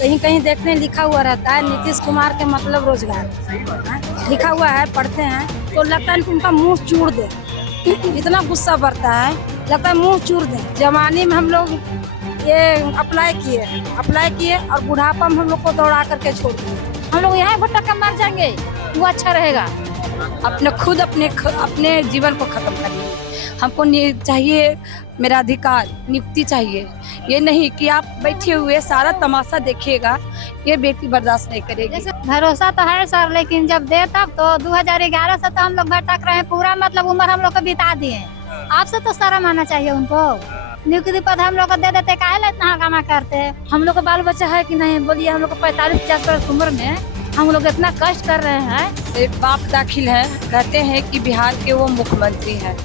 कहीं कहीं देखते हैं लिखा हुआ रहता है नीतीश कुमार के मतलब रोजगार, लिखा हुआ है, पढ़ते हैं तो लगता है कि उनका मुंह चूड़ दे। इतना गुस्सा बढ़ता है, लगता है मुंह चूड़ दे। जवानी में हम लोग ये अप्लाई किए और बुढ़ापा में हम लोग को दौड़ा करके छोड़ दिए। हम लोग यहाँ भटक कर मर जाएंगे, वो अच्छा रहेगा। अपने जीवन को खत्म करिए। हमको चाहिए मेरा अधिकार, नियुक्ति चाहिए। ये नहीं कि आप बैठे हुए सारा तमाशा देखिएगा, ये बेटी बर्दाश्त नहीं करेगी। भरोसा तो है सर, लेकिन जब दे तब तो 2011 से तो हम लोग भटक रहे हैं, पूरा मतलब उम्र हम लोग को बिता दिए। आपसे तो सारा मानना चाहिए उनको। नियुक्ति पद हम लोग को दे देते, काहे इतना हंगामा करते। हम लोग का बाल बच्चा है कि नहीं बोलिए। हम लोग को 45-50 वर्ष उम्र में हम लोग इतना कष्ट कर रहे हैं। एक बाप दाखिल है, कहते हैं कि बिहार के वो मुख्यमंत्री हैं,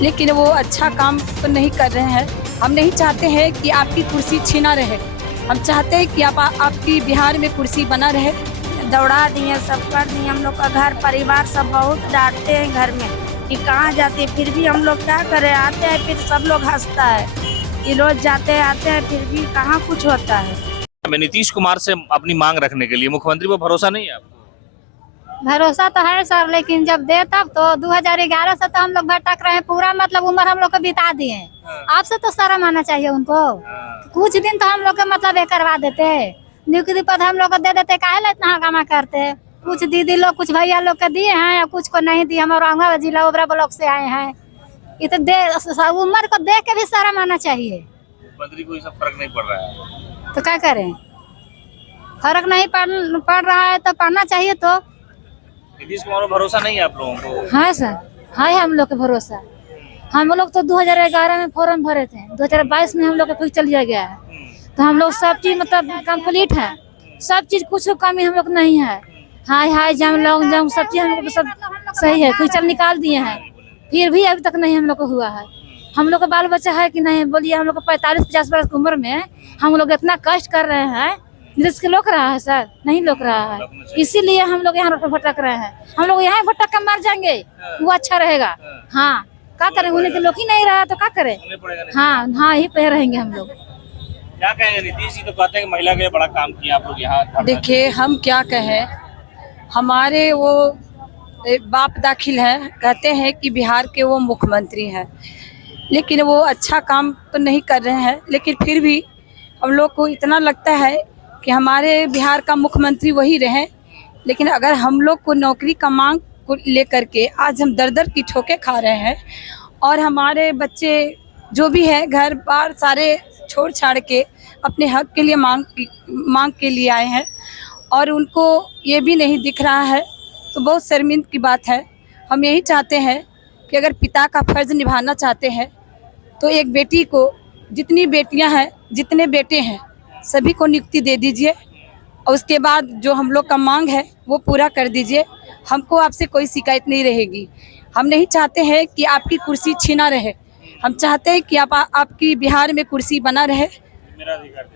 लेकिन वो अच्छा काम तो नहीं कर रहे हैं। हम नहीं चाहते हैं कि आपकी कुर्सी छीना रहे। हम चाहते हैं कि आपकी बिहार में कुर्सी बना रहे। दौड़ा दिए, सब कर दिए। हम लोग का घर परिवार सब बहुत डांटते हैं घर में कि कहाँ जाते, फिर भी हम लोग क्या करें। आते हैं फिर सब लोग हंसता है कि रोज जाते आते हैं, फिर भी कहाँ कुछ होता है। नीतीश कुमार से अपनी मांग रखने के लिए मुख्यमंत्री पर भरोसा नहीं है आपको? भरोसा तो है सर, लेकिन जब दे तब तो 2011 से तो हम लोग भटक रहे हैं, पूरा मतलब उम्र हम लोग को बिता दिए। आपसे तो सारा मानना चाहिए उनको। कुछ दिन तो हम लोग का मतलब ये करवा देते, नियुक्ति पद हम लोग को दे देते, काहे इतना हंगामा करते। कुछ दीदी लोग, कुछ भैया लोग के दिए हैं या कुछ को नहीं दिए। हम औरंगाबाद जिला ओबरा ब्लॉक से आए हैं। ये तो उम्र को देख के भी सारा मानना चाहिए। मुख्यमंत्री को सब फर्क नहीं पड़ रहा है तो क्या करें, फर्क नहीं पड़ रहा है तो पढ़ना चाहिए। तो नीतीश कुमार पर भरोसा नहीं है आप लोगों को? हाँ सर, है हम लोग का भरोसा। हम लोग तो 2011 में फॉर्म भरे थे, 2022 में हम लोग का फिर चलिया गया है। तो हम लोग सब चीज मतलब कंप्लीट है, सब चीज, कुछ कमी हम लोग नहीं है। हाय जम सब चीज हम लोग सब सही है, फिर निकाल दिए हैं, फिर भी अभी तक नहीं हम लोग को हुआ है। हम लोग का बाल बच्चा है कि नहीं बोलिए। हम लोग को 45-50 वर्ष की उम्र में हम लोग इतना कष्ट कर रहे हैं। नीतीश के लोक रहा है सर, नहीं लोक रहा है, इसीलिए हम लोग यहाँ भटक रहे हैं। हम लोग यहाँ भटक कर मर जाएंगे, वो अच्छा रहेगा। हाँ, क्या करें, उन्हें तो लोग ही नहीं रहा तो क्या करें। हाँ, यही पे रहेंगे हम लोग। क्या कहेंगे? नीतीश जी तो कहते हैं कि महिला के लिए बड़ा काम किया आप लोग यहाँ। देखिए, हम क्या कहें, हमारे वो बाप दाखिल है, कहते हैं कि बिहार के वो मुख्यमंत्री हैं, लेकिन वो अच्छा काम तो नहीं कर रहे हैं। लेकिन फिर भी हम लोग को इतना लगता है कि हमारे बिहार का मुख्यमंत्री वही रहे। लेकिन अगर हम लोग को नौकरी का मांग को लेकर के आज हम दर की ठोके खा रहे हैं, और हमारे बच्चे जो भी है घर बार सारे छोड़ छाड़ के अपने हक के लिए मांग के लिए आए हैं, और उनको ये भी नहीं दिख रहा है, तो बहुत शर्मिंद की बात है। हम यही चाहते हैं कि अगर पिता का फर्ज निभाना चाहते हैं तो एक बेटी को, जितनी बेटियां हैं, जितने बेटे हैं, सभी को नियुक्ति दे दीजिए, और उसके बाद जो हम लोग का मांग है वो पूरा कर दीजिए। हमको आपसे कोई शिकायत नहीं रहेगी। हम नहीं चाहते हैं कि आपकी कुर्सी छीना रहे। हम चाहते हैं कि आपकी बिहार में कुर्सी बना रहे।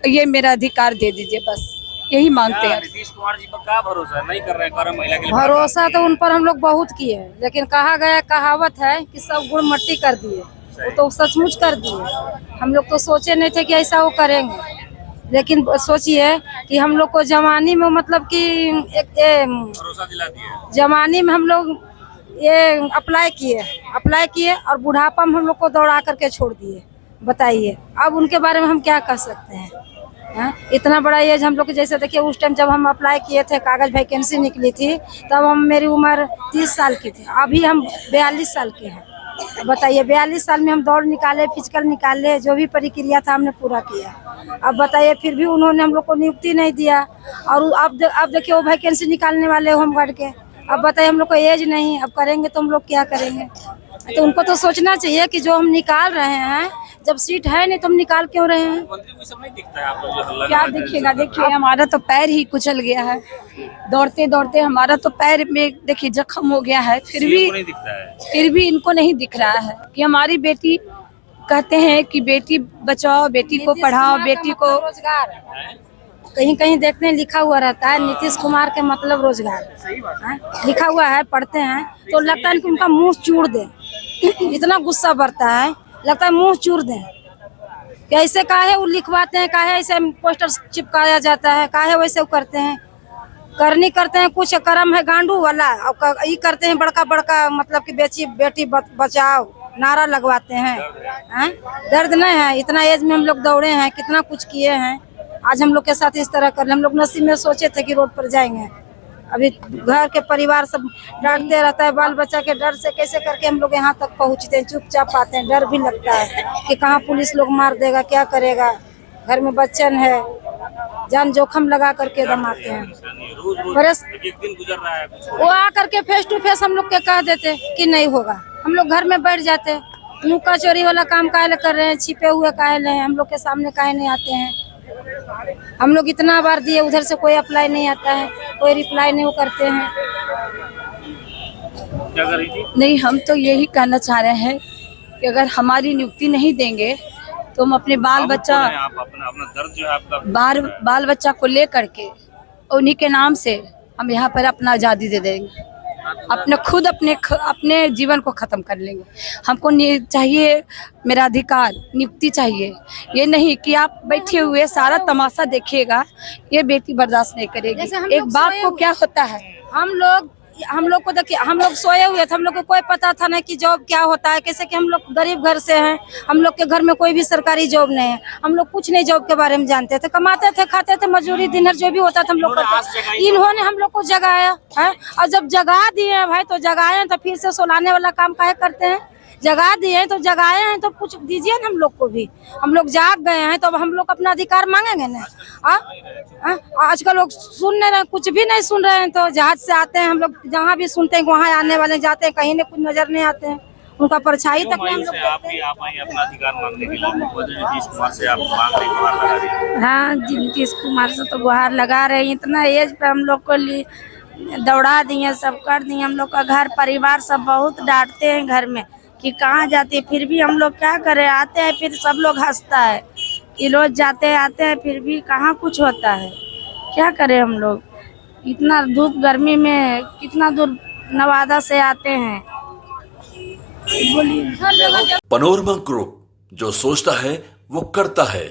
ये मेरा अधिकार दे दीजिए, बस यही मांगते हैं। नीतीश कुमार जी पर क्या भरोसा नहीं कर रहे हैं? महिला के लिए भरोसा तो उन पर हम लोग बहुत किए, लेकिन कहा गया, कहावत है कि सब गुड़ मट्टी कर दिए, वो तो सचमुच कर दिए। हम लोग तो सोचे नहीं थे कि ऐसा वो करेंगे, लेकिन सोचिए कि हम लोग को जवानी में मतलब कि भरोसा दिला दिया। जवानी में हम लोग ये अप्लाई किए और बुढ़ापा में हम लोग को दौड़ा करके छोड़ दिए। बताइए अब उनके बारे में हम क्या कह सकते हैं। इतना बड़ा एज हम लोग, जैसे देखिए उस टाइम जब हम अप्लाई किए थे, कागज वैकेंसी निकली थी, तब मेरी उम्र 30 साल की थी। अभी हम 42 साल के हैं। बताइए 42 साल में हम दौड़ निकाले, फिजिकल निकाले, जो भी प्रक्रिया था हमने पूरा किया। अब बताइए फिर भी उन्होंने हम लोग को नियुक्ति नहीं दिया। और अब देखिए वो वैकेंसी निकालने वाले होमगार्ड के। अब बताइए हम लोग को एज नहीं, अब करेंगे तो हम लोग क्या करेंगे। तो उनको तो सोचना चाहिए कि जो हम निकाल रहे हैं, जब सीट है नहीं तो हम निकाल क्यों रहे हैं। क्या दिखेगा, देखिए हमारा तो पैर ही कुचल गया है, दौड़ते दौड़ते हमारा तो पैर में देखिए जख्म हो गया है। फिर भी इनको नहीं दिख रहा है कि हमारी बेटी, कहते हैं कि बेटी बचाओ, बेटी को पढ़ाओ, बेटी को रोजगार। कहीं कहीं देखते हैं लिखा हुआ रहता है नीतीश कुमार के मतलब रोजगार, लिखा हुआ है, पढ़ते हैं तो लगता है कि उनका मुंह चूड़ दे। इतना गुस्सा बढ़ता है, लगता है मुंह चूड़ दें। कि ऐसे काहे वो लिखवाते हैं, काहे ऐसे पोस्टर चिपकाया जाता है, काहे वैसे वो करते हैं, करनी करते हैं कुछ कर्म है गांडू वाला, और ये करते हैं बड़का बड़का मतलब कि बेटी बचाओ नारा लगवाते हैं। दर्द नहीं है, इतना एज में हम लोग दौड़े हैं, कितना कुछ किए हैं, आज हम लोग के साथ इस तरह कर, हम लोग नसीब में सोचे थे कि रोड पर जाएंगे। अभी घर के परिवार सब डांटते रहता है, बाल बच्चा के डर से कैसे करके हम लोग यहाँ तक पहुँचते हैं, चुपचाप आते हैं, डर भी लगता है कि कहाँ पुलिस लोग मार देगा, क्या करेगा, घर में बच्चन है, जान जोखम लगा करके दम आते हैं। बरस एक दिन गुजर रहा है, वो आकर के फेस टू फेस हम लोग के कह देते कि नहीं होगा, हम लोग घर में बैठ जाते, नुक्का चोरी वाला काम काहे कर रहे हैं, छिपे हुए काहे ले, हम लोग के सामने काहे नहीं आते हैं। हम लोग इतना बार दिए, उधर से कोई अप्लाई नहीं आता है, कोई रिप्लाई नहीं वो करते हैं। क्या कर रही थी? नहीं, हम तो यही कहना चाह रहे हैं कि अगर हमारी नियुक्ति नहीं देंगे तो हम अपने बाल बच्चा आप अपना दर्द जो है आपका बाल बच्चा को ले करके उन्हीं के नाम से हम यहाँ पर अपना आज़ादी दे देंगे, अपने जीवन को खत्म कर लेंगे। हमको चाहिए मेरा अधिकार, नियुक्ति चाहिए, ये नहीं कि आप बैठे हुए सारा तमाशा देखिएगा, ये बेटी बर्दाश्त नहीं करेगी। एक बाप को क्या होता है, हम लोग को देखिए, हम लोग सोए हुए थे, हम लोग को कोई पता था नहीं कि जॉब क्या होता है, कैसे कि हम लोग गरीब घर से हैं, हम लोग के घर में कोई भी सरकारी जॉब नहीं है, हम लोग कुछ नहीं जॉब के बारे में जानते थे, कमाते थे, खाते थे, मजदूरी दिनर जो भी होता था हम लोग करते। इन्होंने हम लोग को जगाया है, और जब जगा दिए भाई तो जगाए तो फिर से सोलाने वाला काम काहे करते हैं, जगा दिए तो जगाए हैं तो कुछ दीजिए ना हम लोग को भी, हम लोग जाग गए हैं तो अब हम लोग अपना अधिकार मांगेंगे ना। आजकल लोग सुन नहीं रहे, कुछ भी नहीं सुन रहे हैं, तो जहाज से आते हैं हम लोग, जहाँ भी सुनते हैं वहाँ आने वाले जाते हैं, कहीं न कुछ नजर नहीं आते हैं, उनका परछाई तक नहीं हम लोग देखते हैं। आप आई अपना अधिकार मांगने के लिए, नीतीश कुमार से आप मांग रही, गुहार लगा रही हैं। हाँ, नीतीश कुमार से तो गुहार लगा रहे हैं, इतना एज पे हम लोग को दौड़ा दिए, सब कर दिए, हम लोग का घर परिवार सब बहुत डांटते हैं घर में कि कहाँ जाते, फिर भी हम लोग क्या करें, आते हैं फिर सब लोग हंसता है कि रोज जाते आते हैं फिर भी कहाँ कुछ होता है, क्या करें हम लोग, इतना धूप गर्मी में कितना दूर नवादा से आते हैं। बोलिए। पनोरमा ग्रुप, जो सोचता है वो करता है।